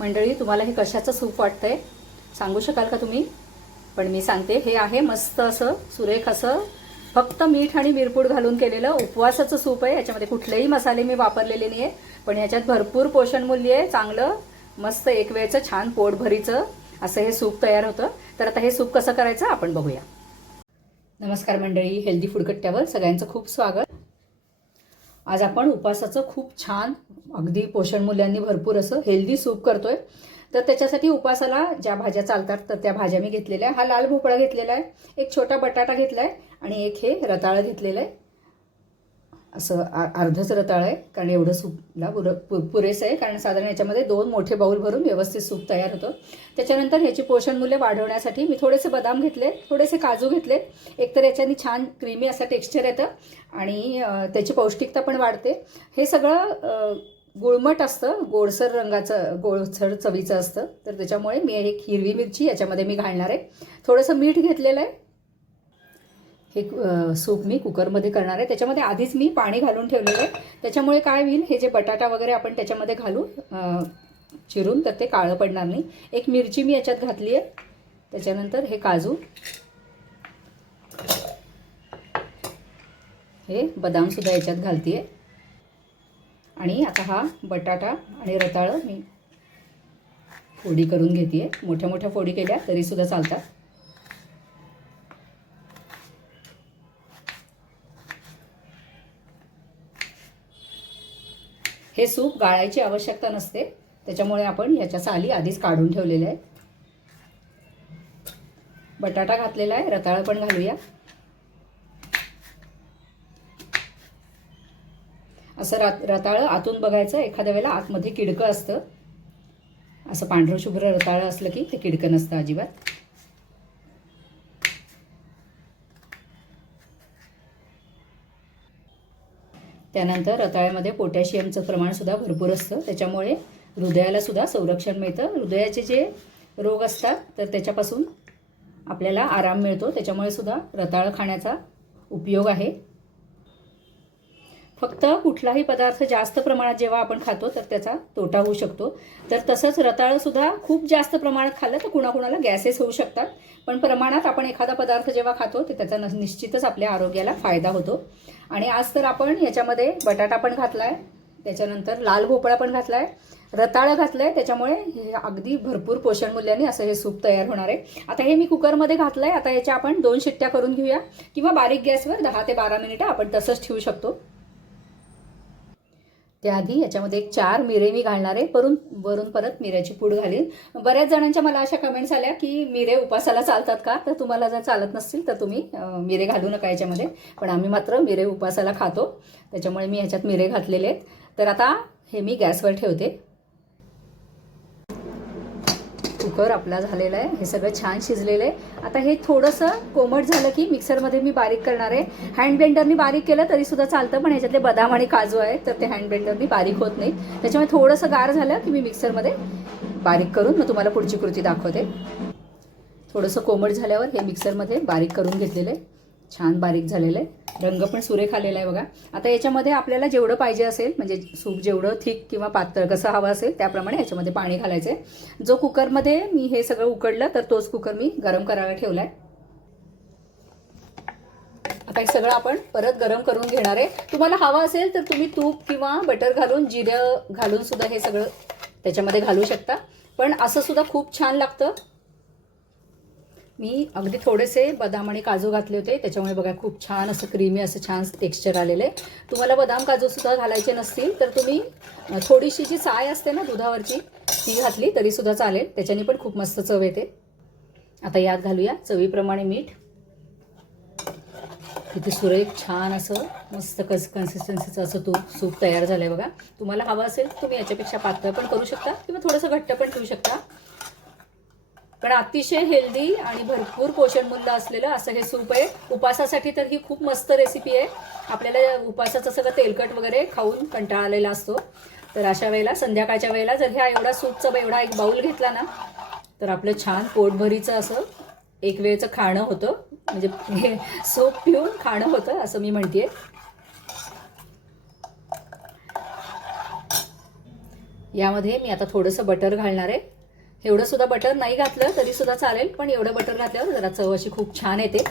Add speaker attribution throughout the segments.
Speaker 1: मंडळी तुम्हाला हे कशाचं सूप वाटतंय? सांगू शकाल का तुम्ही? पण मी सांगते हे आहे मस्त असं सुरेख असं फक्त मीठ आणि मिरपूड घालून केलेलं उपवासाचं सूप आहे. याच्यामध्ये कुठलेही मसाले मी वापरलेले नाही आहे पण याच्यात भरपूर पोषण मूल्य आहे चांगलं मस्त एक वेळचं छान पोटभरीचं असं हे सूप तयार होतं. तर आता हे सूप कसं करायचं आपण बघूया. नमस्कार मंडळी हेल्दी फूड कट्ट्यावर सगळ्यांचं खूप स्वागत. आज आपण उपासाचं खूप छान अगदी पोषण मूल्यांनी भरपूर असं हेल्दी सूप करतोय. तर त्याच्यासाठी उपासाला ज्या भाज्या चालतात तर त्या भाज्या मी घेतलेल्या आहे हा लाल भोपळा घेतलेला आहे एक छोटा बटाटा घेतला आहे आणि एक हे रताळं घेतलेलं आहे. असं आ- अर्धच रताळ आहे कारण एवढं सूपला पुर पु पुरेसं आहे कारण साधारण याच्यामध्ये दोन मोठे बाऊल भरून व्यवस्थित सूप तयार होतं. त्याच्यानंतर ह्याची पोषण मूल्य वाढवण्यासाठी मी थोडेसे बदाम घेतले थोडेसे काजू घेतले. एकतर याच्याने छान क्रीमी असं टेक्स्चर येतं आणि त्याची पौष्टिकता पण वाढते. हे सगळं गुळमट असतं गोडसर रंगाचं गोडसर चवीचं असतं. तर त्याच्यामुळे मी एक हिरवी मिरची याच्यामध्ये मी घालणार आहे. थोडंसं मीठ घेतलेलं आहे. हे सूप मी कुकरमध्ये करणार आहे. त्याच्यामध्ये आधीच मी पाणी घालून ठेवलेलं आहे. त्याच्यामुळे काय होईल हे जे बटाटा वगैरे आपण त्याच्यामध्ये घालू चिरून तर ते काळं पडणार नाही. एक मिरची मी याच्यात घातली आहे. त्याच्यानंतर हे काजू. हे बदामसुद्धा याच्यात घालते आणि आता हा बटाटा आणि रताळं मी फोडी करून घेते मोठ्या मोठ्या फोडी केल्या तरीसुद्धा चालतात. हे सूप गाळायची आवश्यकता नसते. त्याच्यामुळे आपण ह्याच्या साली आधीच काढून ठेवलेल्या आहेत. बटाटा घातलेला आहे. रताळं पण घालूया. असं रात रताळं आतून बघायचं. एखाद्या वेळेला आतमध्ये किडकं असतं. असं पांढरं शुभ्र रताळं असलं की ते किडकं नसतं अजिबात. त्यानंतर रताळ्यामध्ये पोटॅशियमचं प्रमाणसुद्धा भरपूर असतं. त्याच्यामुळे हृदयालासुद्धा संरक्षण मिळतं. हृदयाचे जे रोग असतात तर त्याच्यापासून आपल्याला आराम मिळतो. त्याच्यामुळे सुद्धा रताळं खाण्याचा उपयोग आहे. फक्त कुठलाही पदार्थ जास्त प्रमाणात जेव्हा आपण खातो तर त्याचा तोटा होऊ शकतो. तर तसंच रताळंसुद्धा खूप जास्त प्रमाणात खाल्लं तर कुणाकुणाला गॅसेस होऊ शकतात. पण प्रमाणात आपण एखादा पदार्थ जेव्हा खातो तर त्याचा निश्चितच आपल्या आरोग्याला फायदा होतो. आणि आज तर आपण याच्यामध्ये बटाटा पण घातला आहे त्याच्यानंतर लाल भोपळा पण घातला आहे रताळं घातलं आहे त्याच्यामुळे हे अगदी भरपूर पोषण मूल्याने असं हे सूप तयार होणार आहे. आता हे मी कुकरमध्ये घातलं आहे आता याच्या आपण दोन शिट्ट्या करून घेऊया. किंवा बारीक गॅसवर दहा ते बारा मिनिटं आपण तसंच ठेवू शकतो. त्याआधी याच्यामध्ये एक चार मिरे मी घालणार आहे. वरून वरून परत मिऱ्याची पूड घालीन. बऱ्याच जणांच्या मला अशा कमेंट्स आल्या की मिरे उपासाला चालतात का? तर तुम्हाला जर चालत नसतील तर तुम्ही मिरे घालू नका याच्यामध्ये. पण आम्ही मात्र मिरे उपासाला खातो. त्याच्यामुळे मी ह्याच्यात मिरे घातलेले आहेत. तर आता हे मी गॅसवर ठेवते. कुकर आपला झालेला आहे. हे सगळं छान शिजलेलं आहे. आता हे थोडंसं कोमट झालं की मिक्सरमध्ये मी बारीक करणार आहे. हँड ब्लेंडरनी बारीक केलं तरीसुद्धा चालतं पण ह्याच्यातले बदाम आणि काजू आहे तर ते हँड ब्लेंडरनी बारीक होत नाही. त्याच्यामुळे थोडंसं गार झालं की मी मिक्सरमध्ये बारीक करून मग तुम्हाला पुढची कृती दाखवते. थोडंसं कोमट झाल्यावर हे मिक्सरमध्ये बारीक करून घेतलेलं आहे. छान बारीक झालेलं आहे. रंग पण सुरेख आलेला आहे बघा. आता याच्यामध्ये आपल्याला जेवढं पाहिजे असेल म्हणजे सूप जेवढं थिक किंवा पातळ कसं हवं असेल त्याप्रमाणे याच्यामध्ये पाणी घालायचं आहे जो कुकरमध्ये मी हे सगळं उकडलं तर तोच कुकर मी गरम करायला ठेवला आहे आता हे सगळं आपण परत गरम करून घेणार आहे. तुम्हाला हवं असेल तर तुम्ही तूप किंवा बटर घालून जिरं घालून सुद्धा हे सगळं त्याच्यामध्ये घालू शकता. पण असं सुद्धा खूप छान लागतं. मी अगदी थोडेसे बदाम आणि काजू घातले होते. त्याच्यामुळे बघा खूप छान असं क्रीमी असं छान टेक्स्चर आलेलं आहे तुम्हाला बदाम काजूसुद्धा घालायचे नसतील तर तुम्ही थोडीशी जी साय असते ना दुधावरची ती घातली तरीसुद्धा चालेल. त्याच्याने पण खूप मस्त चव येते. आता यात घालूया चवीप्रमाणे मीठ. तिथे सुरेख छान असं मस्त कस कन्सिस्टन्सीचं असं तूप सूप तयार झालं आहे बघा. तुम्हाला हवं असेल तुम्ही याच्यापेक्षा पातळ पण करू शकता किंवा थोडंसं घट्ट पण ठेवू शकता. पण अतिशय हेल्दी आणि भरपूर पोषण मूल्य असलेलं असं हे सूप आहे. उपासासाठी तर ही खूप मस्त रेसिपी आहे. आपल्याला उपासाचं सगळं तेलकट वगैरे खाऊन कंटाळा आलेला असतो. तर अशा वेळेला संध्याकाळच्या वेळेला जर ह्या एवढा सूपचा एवढा एक बाऊल घेतला ना तर आपलं छान पोटभरीचं असं एक वेळचं खाणं होतं. म्हणजे हे सूप पिऊन खाणं होतं असं मी म्हणते यामध्ये मी आता थोडंसं बटर घालणार आहे. एवढं सुद्धा बटर नाही घातलं तरी सुद्धा चालेल पण एवढं बटर घातल्यावर जरा चव अशी खूप छान येते.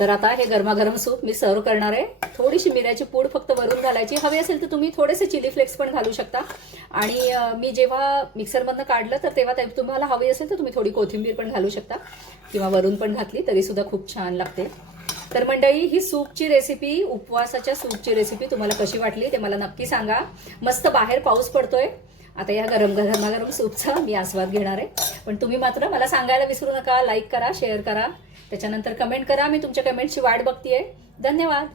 Speaker 1: तर आता हे गरमागरम सूप मी सर्व करणार आहे. थोडीशी मिऱ्याची पूड फक्त वरून घालायची. हवी असेल तर तुम्ही थोडेसे चिली फ्लेक्स पण घालू शकता. आणि मी जेव्हा मिक्सरमधनं काढलं तर तेव्हा ते- तुम्हाला हवी असेल तर तुम्ही थोडी कोथिंबीर पण घालू शकता. किंवा वरून पण घातली तरीसुद्धा खूप छान लागते. तर मंडळी ही सूपची रेसिपी उपवासाच्या सूपची रेसिपी तुम्हाला कशी वाटली ते मला नक्की सांगा. मस्त बाहेर पाऊस पडतोय. आता या गरम गरमागरम सूपचा मी आस्वाद घेणार आहे. पण तुम्ही मात्र मला सांगायला विसरू नका लाईक करा शेअर करा. त्याच्यानंतर कमेंट करा. मी तुमच्या कमेंटची वाट बघतीये. धन्यवाद.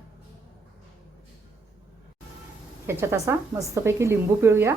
Speaker 1: ह्याच्यात असा मस्तपैकी लिंबू पिळूया.